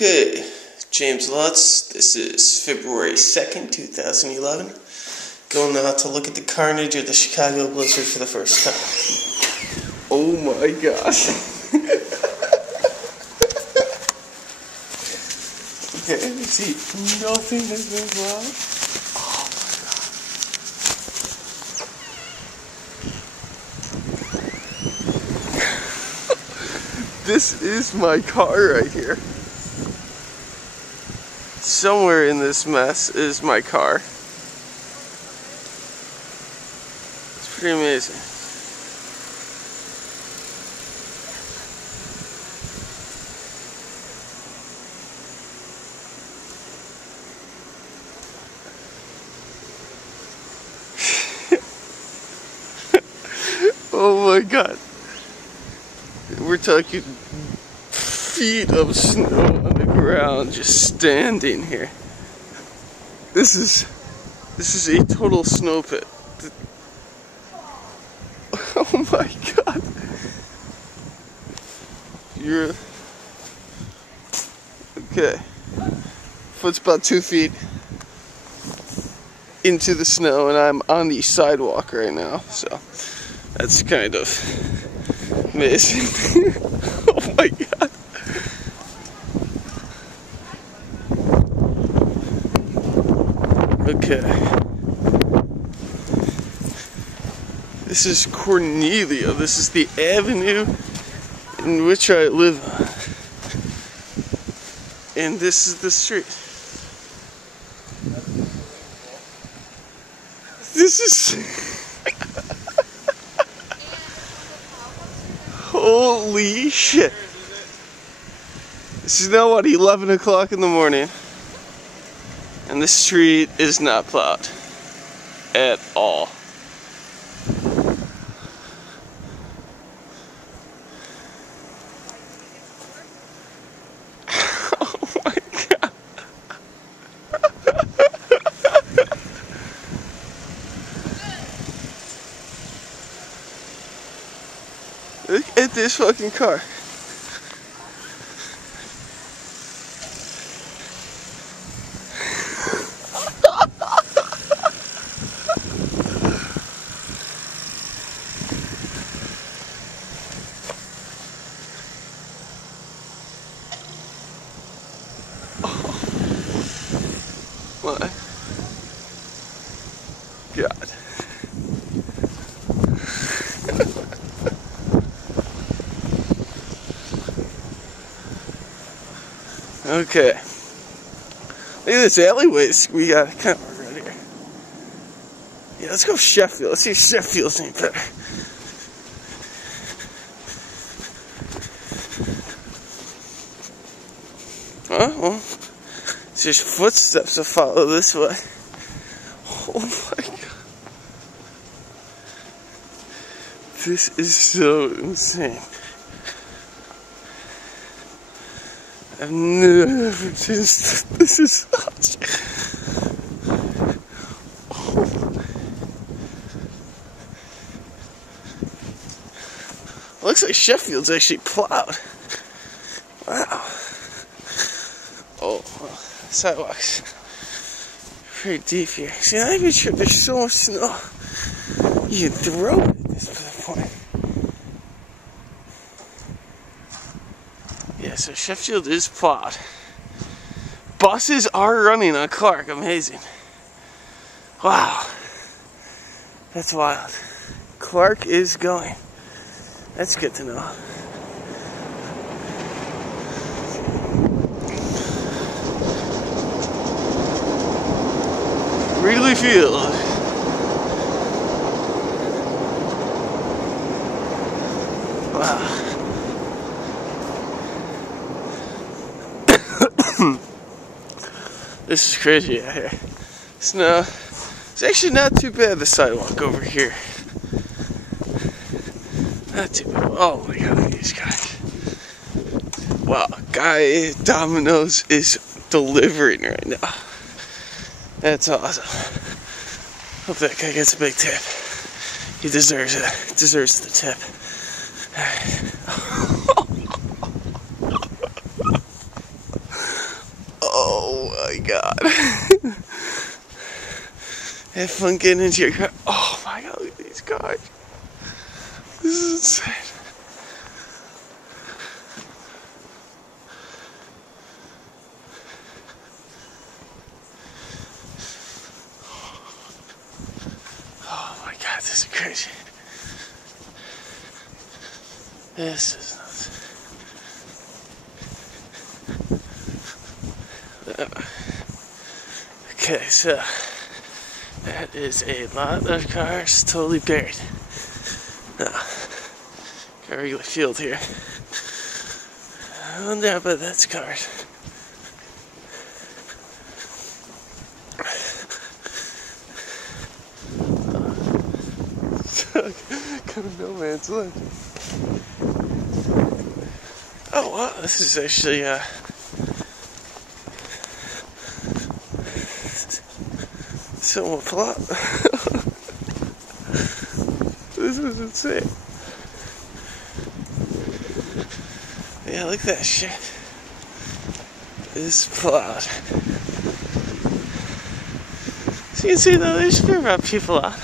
Okay, James Lutz, this is February 2nd, 2011. Going out to look at the carnage of the Chicago blizzard for the first time. Oh my gosh. Okay, let's see. Nothing has been plowed. Oh my god. This is my car right here. Somewhere in this mess is my car. It's pretty amazing. Oh my god. We're talking feet of snow on the ground just standing here. This is a total snow pit. Oh my god. You're okay. Foot's about 2 feet into the snow and I'm on the sidewalk right now, so that's kind of amazing. Oh my god. Okay. This is Cornelia. This is the avenue in which I live on. And this is the street. This is... Holy shit. This is now what, 11 o'clock in the morning. And the street is not plowed at all. Oh my god. Look at this fucking car. My god. Okay. Look at this alleyways we got kind of right here. Yeah, let's go Sheffield. Let's see if Sheffield's any better. Well, it's just footsteps to follow this way. Oh my god. This is so insane. I've never just... This is such... Oh. Looks like Sheffield's actually plowed. Wow. Oh, well, sidewalks pretty deep here. See, I'm not even sure there's so much snow you can throw it at this point. Yeah, so Sheffield is plowed. Buses are running on Clark. Amazing. Wow. That's wild. Clark is going. That's good to know. Wrigleyville. Wow. This is crazy out here. Snow. It's actually not too bad, the sidewalk over here. Not too bad. Oh my god, look at these guys. Wow, Guy Domino's is delivering right now. That's awesome. Hope that guy gets a big tip. He deserves it. He deserves the tip. god. Have fun getting into your car. Oh my god, look at these cars. This is insane. Oh my god, this is crazy. This is nuts. Okay, so that is a lot of cars totally buried. Now, got Wrigley Field here. Oh no, but that's cars. Kind of no man's land. Oh wow, this is actually somewhat plot. This is insane. Yeah, look at that shit. This plot. So you can see though, there's fair amount of people out.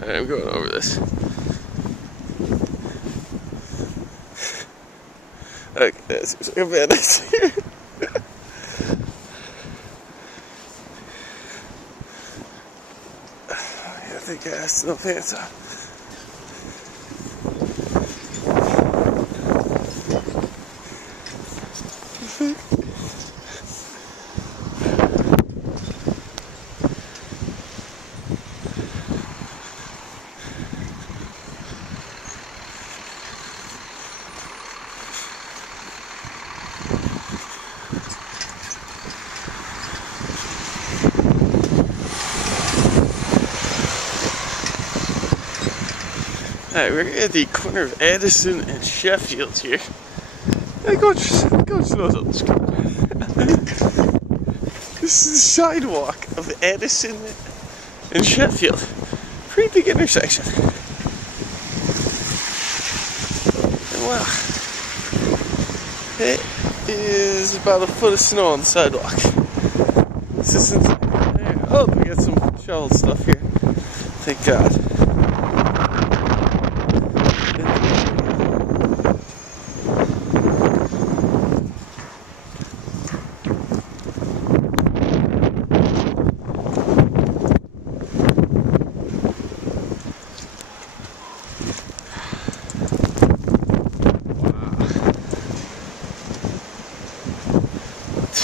Alright, I'm going over this. Okay, this is like a madness here. I think I have no pants on. Alright, we're at the corner of Addison and Sheffield here. Hey, go to those others. This is the sidewalk of Addison and Sheffield. Pretty big intersection. And wow, it is about a foot of snow on the sidewalk. This is insane. Oh, we got some shoveled stuff here. Thank God.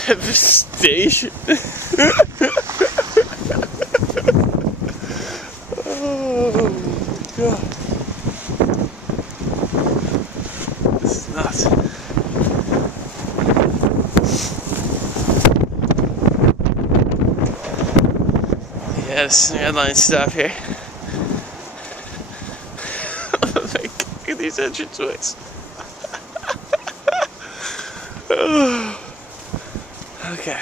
Devastation. Oh my god. This is nuts. Yeah, this red line stop here. Oh my god, look at these entranceways. Okay.